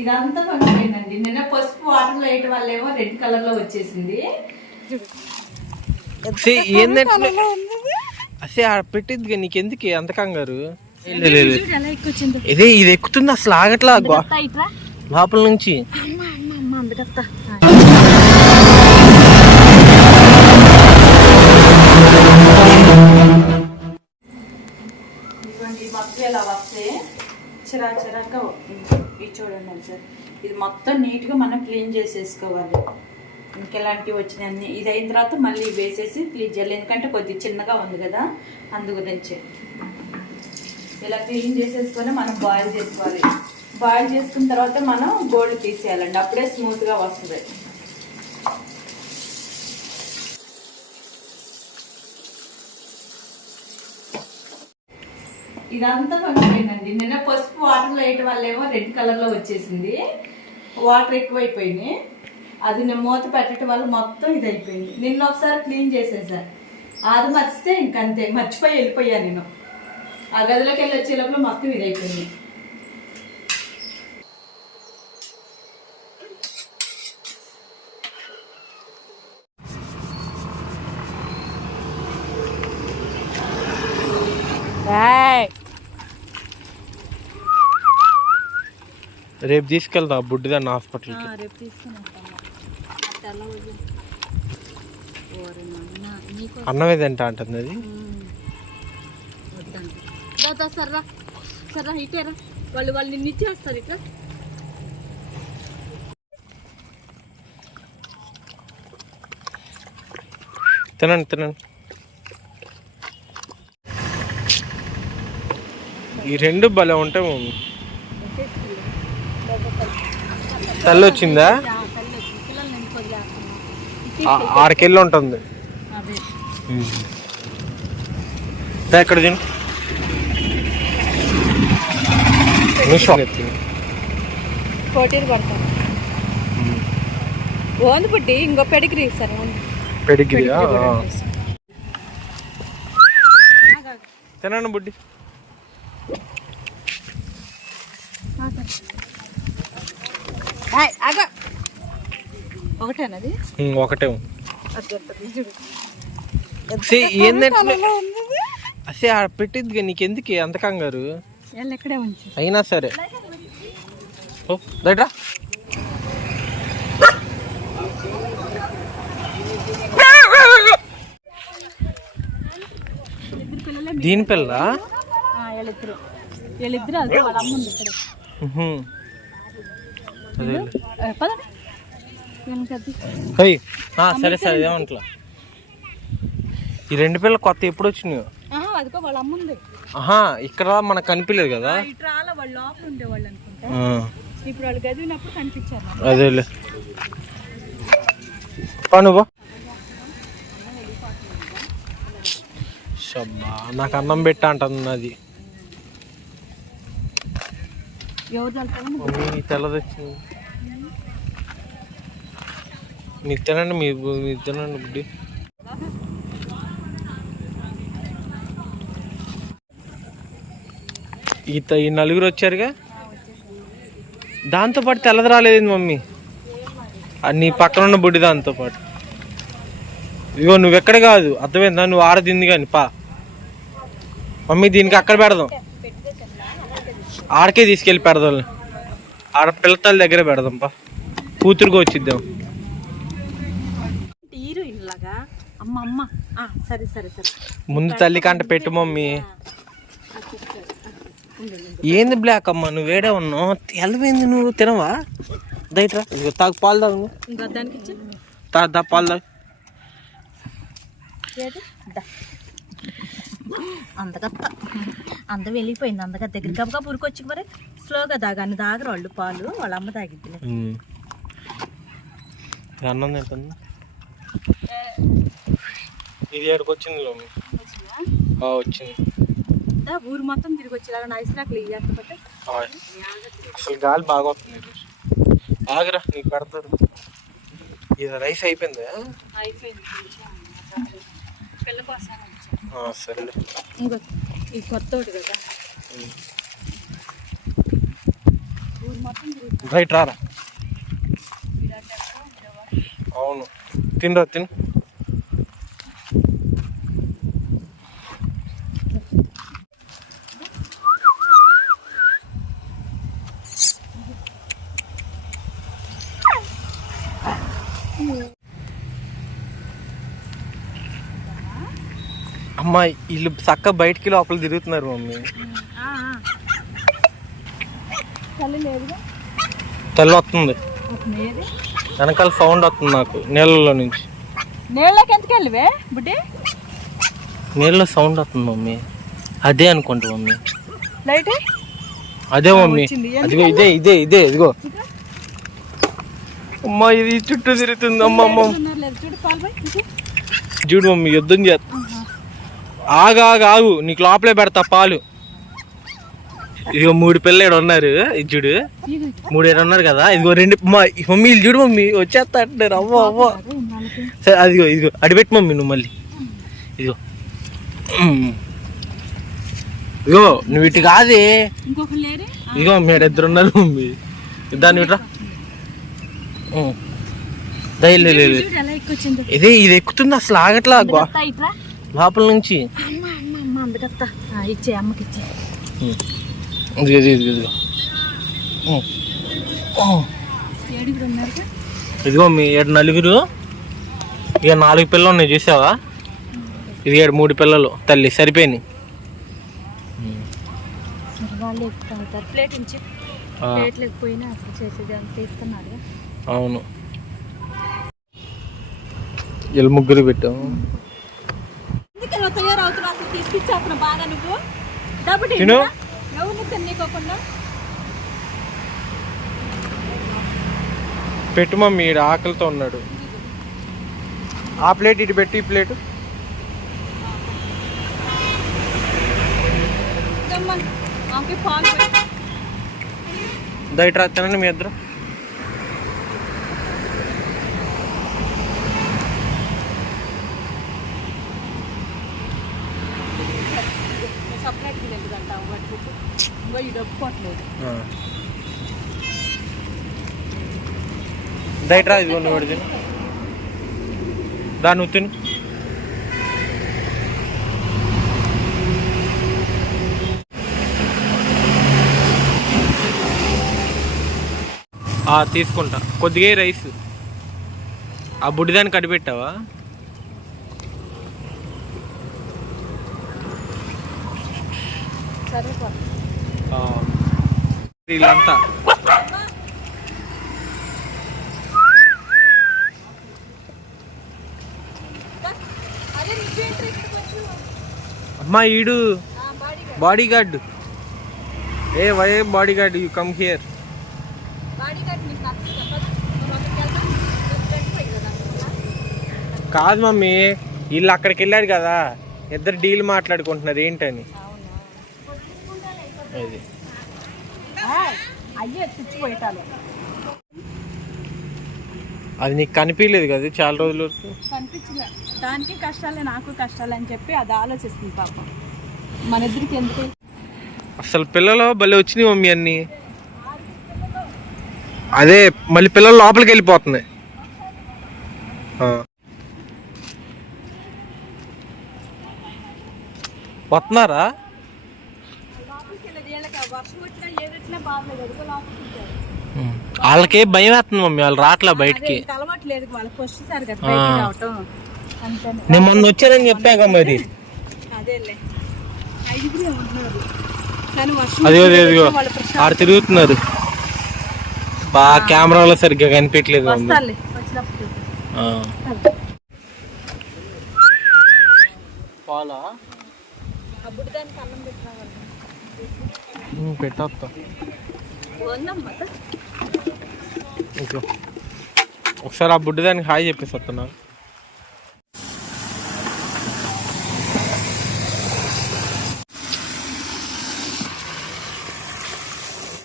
ఇదంతా పగిలిపోయిందండి. నిన్న పసుపు వాటర్లో వేయటం వల్ల ఏమో రెడ్ కలర్లో వచ్చేసింది. పెట్టింది నీకెందుకు అంత కంగారు? ఇదే ఇది ఎక్కుతుంది అసలు ఆగట్లా లోపల నుంచి. చిరా ఇది చూడండి సార్. ఇది మొత్తం నీట్గా మనం క్లీన్ చేసేసుకోవాలి. ఇంకెలాంటివి వచ్చినాయి ఇది అయిన తర్వాత మళ్ళీ వేసేసి క్లీన్ చేయాలి. ఎందుకంటే కొద్దిగా చిన్నగా ఉంది కదా. అందుగురించి. ఇలా క్లీన్ చేసేసుకొని మనం బాయిల్ చేసుకోవాలి. బాయిల్ చేసుకున్న తర్వాత మనం గోల్డ్ తీసేయాలండి. అప్పుడే స్మూత్గా వస్తుంది. ఇదంతా పండిపోయిందండి. నిన్న పసుపు వాటర్లో వేయటం వల్ల ఏమో రెడ్ కలర్లో వచ్చేసింది. వాటర్ ఎక్కువైపోయినాయి అది నేను మూత పెట్టడం వల్ల మొత్తం ఇది అయిపోయింది నిన్న ఒకసారి క్లీన్ చేసేసాను అది మర్చితే ఇంకంతే. మర్చిపోయి వెళ్ళిపోయాను నేను. ఆ గదిలోకి వెళ్ళి వచ్చే లోపల మొత్తం ఇది అయిపోయింది రేపు తీసుకెళ్తా బుడ్డిదాన్ని హాస్పిటల్కి. రేపు తీసుకుని అన్నం ఏదంట అంటుంది అది. సర్రా. సర్రా ఇటేరా వాళ్ళు వాళ్ళు నిన్ను ఇచ్చేస్తారు ఇట్లా తినండి తినండి. ఈ రెండు భలే ఉంటాయి మమ్మీ తల్లి వచ్చిందా ఆరుకెళ్ళి ఉంటుంది. ఇక్కడ తిను? పోటీలు పడతాను ఓంది పుట్టి ఇంకో పెడిగ్రీ సరే పెడిగిరియా? తినండి బుడ్డి. ఒకటేనది? ఒకటే అసే ఆడ పెట్టింది కానీ నీకెందుకు అంత కంగారు? అయినా సరే. దట్రా దీని పిల్ల? వీళ్ళిద్దరు వీళ్ళిద్దరు అది వాళ్ళ అమ్మ ఉంది ఇక్కడ ఉహుం. అదే ఏ, పద వెనకది హై ఆ, సరే సరే ఏమంటలా ఈ రెండు పిల్లలు కొత్త ఎప్పుడు వచ్చినాయో? ఆహా, అదిగో వాళ్ళ అమ్మ ఉంది. ఆహా ఇక్కడ మనకు కనిపించలేదు కదా? ఇటు రాలా వాళ్ళు లోపల ఉండేవాళ్ళు అనుకుంటా. ఆ, ఇప్పుడు వాళ్ళు గదివినప్పుడు కనిపించారు నాకు. అదేలే. నాకు అన్నం పెట్టా అంటుంది అది ఎవరు వెళ్తారో మమ్మీ తెల్లది వచ్చింది మీరు తినండి మీ మీరు తినండి బుడ్డి. ఈ త- ఈ నలుగురు వచ్చారుగా? దాంతోపాటు తెల్లది రాలేదు మమ్మీ? నీ పక్కన ఉన్న బుడ్డి దాంతోపాటు ఇగో నువ్వు ఎక్కడ కాదు? అర్థమైందా? నువ్వు ఆడదింది కానీ పా. మమ్మీ దీనికి అక్కడ పెడదాం. ఆడకే తీసుకెళ్ళి పెడదాం ఆడ పిల్లతల దగ్గర పెడదాం పా. కూతురుగా వచ్చిద్దాం. హీరోయిన్ లాగా అమ్మ అమ్మ. ఆ, సరే సరే సరే. ముందు తల్లి కంట పెట్టు మమ్మీ. ఏంది బ్లాక్ అమ్మ నువ్వు వేడే ఉన్నావు? తెల్లవేంది నువ్వు? తినవా? దయట్రా తాగు పాలు తాగు. తా దా పాలు తాగు. అందగత్త అంద వెళ్ళిపోయింది అందగా దగ్గర గబగా పురుకొచ్చి మరి స్లోగా దాగాని దాగరు వాళ్ళు పాలు? వాళ్ళ అమ్మ తాగిద్దిలే అన్నం తింటుంది. ఇది ఏడుకు వచ్చింది ఊరు మొత్తం తిరిగి వచ్చేలాగా నా ఇసురాకులు ఇయ్యకపోతే ఆ, అసలు గాలి బాగా వస్తుంది ఈరోజు ఆగరా నీకు పెడతారు ఇది రైస్ అయిపోయిందా? అయిపోయింది పిల్ల కోసం ఆ, సరేలే. ఇంకో ఈ కొత్త ఒకటి కదా. రైట్ రారా. అవును. తినరా తిను. అమ్మా వీళ్ళు చక్క బయటికి లోపల తిరుగుతున్నారు మమ్మీ. తెల్ల వస్తుంది. వెనకాల సౌండ్ వస్తుంది నాకు నీళ్ళలో నుంచి. నీళ్ళకి ఎందుకు వెళ్ళివే బుడ్డి? నీళ్ళలో సౌండ్ వస్తుంది మమ్మీ. అదే అనుకుంటా మమ్మీ. లైట్? అదే మమ్మీ. అదిగో ఇదే ఇదే ఇదే ఇదిగో. అమ్మా ఇది చుట్టూ తిరుగుతుంది. అమ్మ అమ్మ. లేదు. చూడు పాలు పోయి ఇటు. చూడు మమ్మీ యుద్ధం చేస్తా. ఆగు ఆగు ఆగు. నీకు లోపలే పెడతా పాలు. ఇదిగో మూడు పిల్లలు ఈడ ఉన్నారు ఇది చూడు. ఈడ ఉన్నారు కదా. ఇదిగో రెండు మా మమ్మీ చూడు మమ్మీ వచ్చేస్తా అంటారు అవ్వ అవ్వ. సరే అదిగో ఇదిగో అడిపెట్టు మమ్మీ నువ్వు మళ్ళీ. ఇదిగో. ఇదిగో నువ్వు ఇటు కాదే. ఇదిగో ఇద్దరు ఉన్నారు మమ్మీ. దాన్ని ఇట్రా ఇదే ఇది ఎక్కుతుంది అసలు ఆగట్లా లోపల నుంచి? ఇచ్చే అమ్మకి ఇచ్చే. ఇదిగో మీ ఏడు నలుగురు. ఇక నాలుగు పిల్లలు ఉన్నాయి చూసావా? ఇది ఏడు మూడు పిల్లలు. తల్లి సరిపోయినాయి. తీస్తున్నారు అవును. వీళ్ళు ముగ్గురు పెట్టాము ఎందుకు ఇలా తయారవుతున్నావు అసలు తీసుకొచ్చేస్తున్నా బాగా నువ్వు డబ్బు తిను. ఎవరిని తిన్నీకోకుండా పెట్టు మమ్మీ ఈడ ఆకలితో ఉన్నాడు. ఆ ప్లేట్ ఇటు పెట్టి ఈ ప్లేట్. ఆమెకి పాలు పెట్టు. దయట తినండి మీ ఇద్దరు. ఇదిగో నువ్వు ఒకటి తిను దా నువ్వు తిను. తీసుకుంటా. కొద్దిగా రైస్. ఆ బుడ్డిదాన్ని కడిపెట్టావా? ఆ. వీళ్ళంతా. అమ్మా ఈడు body guard A why bodyguard you come here కాదు మమ్మీ వీళ్ళు అక్కడికి వెళ్ళాడు కదా. ఇద్దరు డీల్ మాట్లాడుకుంటున్నారు ఏంటని? అయ్యే తెచ్చిపోయేటాలు అది నీకు కనిపించలేదు కదా చాలా రోజుల వరకు? కనిపించలే. దానికి కష్టాలే నాకు కష్టాలే అని చెప్పి అది ఆలోచిస్తుంది పాపం. మన ఇద్దరికి ఎందుకు? అసలు పిల్లలు భలే వచ్చినాయి మమ్మీ అన్ని. అదే మళ్ళీ పిల్లలు లోపలికి వెళ్ళిపోతున్నాయి. ఆ. వస్తున్నారా లోపలికి వెళ్ళేది వీళ్ళకి వర్షం వచ్చినా ఏది వచ్చినా బాగలేదు అదిగో లోపలికి వచ్చారు. వాళ్ళకి భయం వేస్తుంది మమ్మీ వాళ్ళు రావట్లే బయటికి. అదే నేను మొన్న వచ్చానని చెప్పాక మరి కానీ వర్షం అదిగో ఆడ తిరుగుతున్నారు. బాగా కెమెరాలో సరిగ్గా కనిపించలేదు. పాలా బుడ్డదానికి అన్నం పెట్టిన పెట్టేస్తా ఇంకో ఒకసారి ఆ బుడ్డిదానికి హాయ్ చెప్పేసి వస్తున్నా.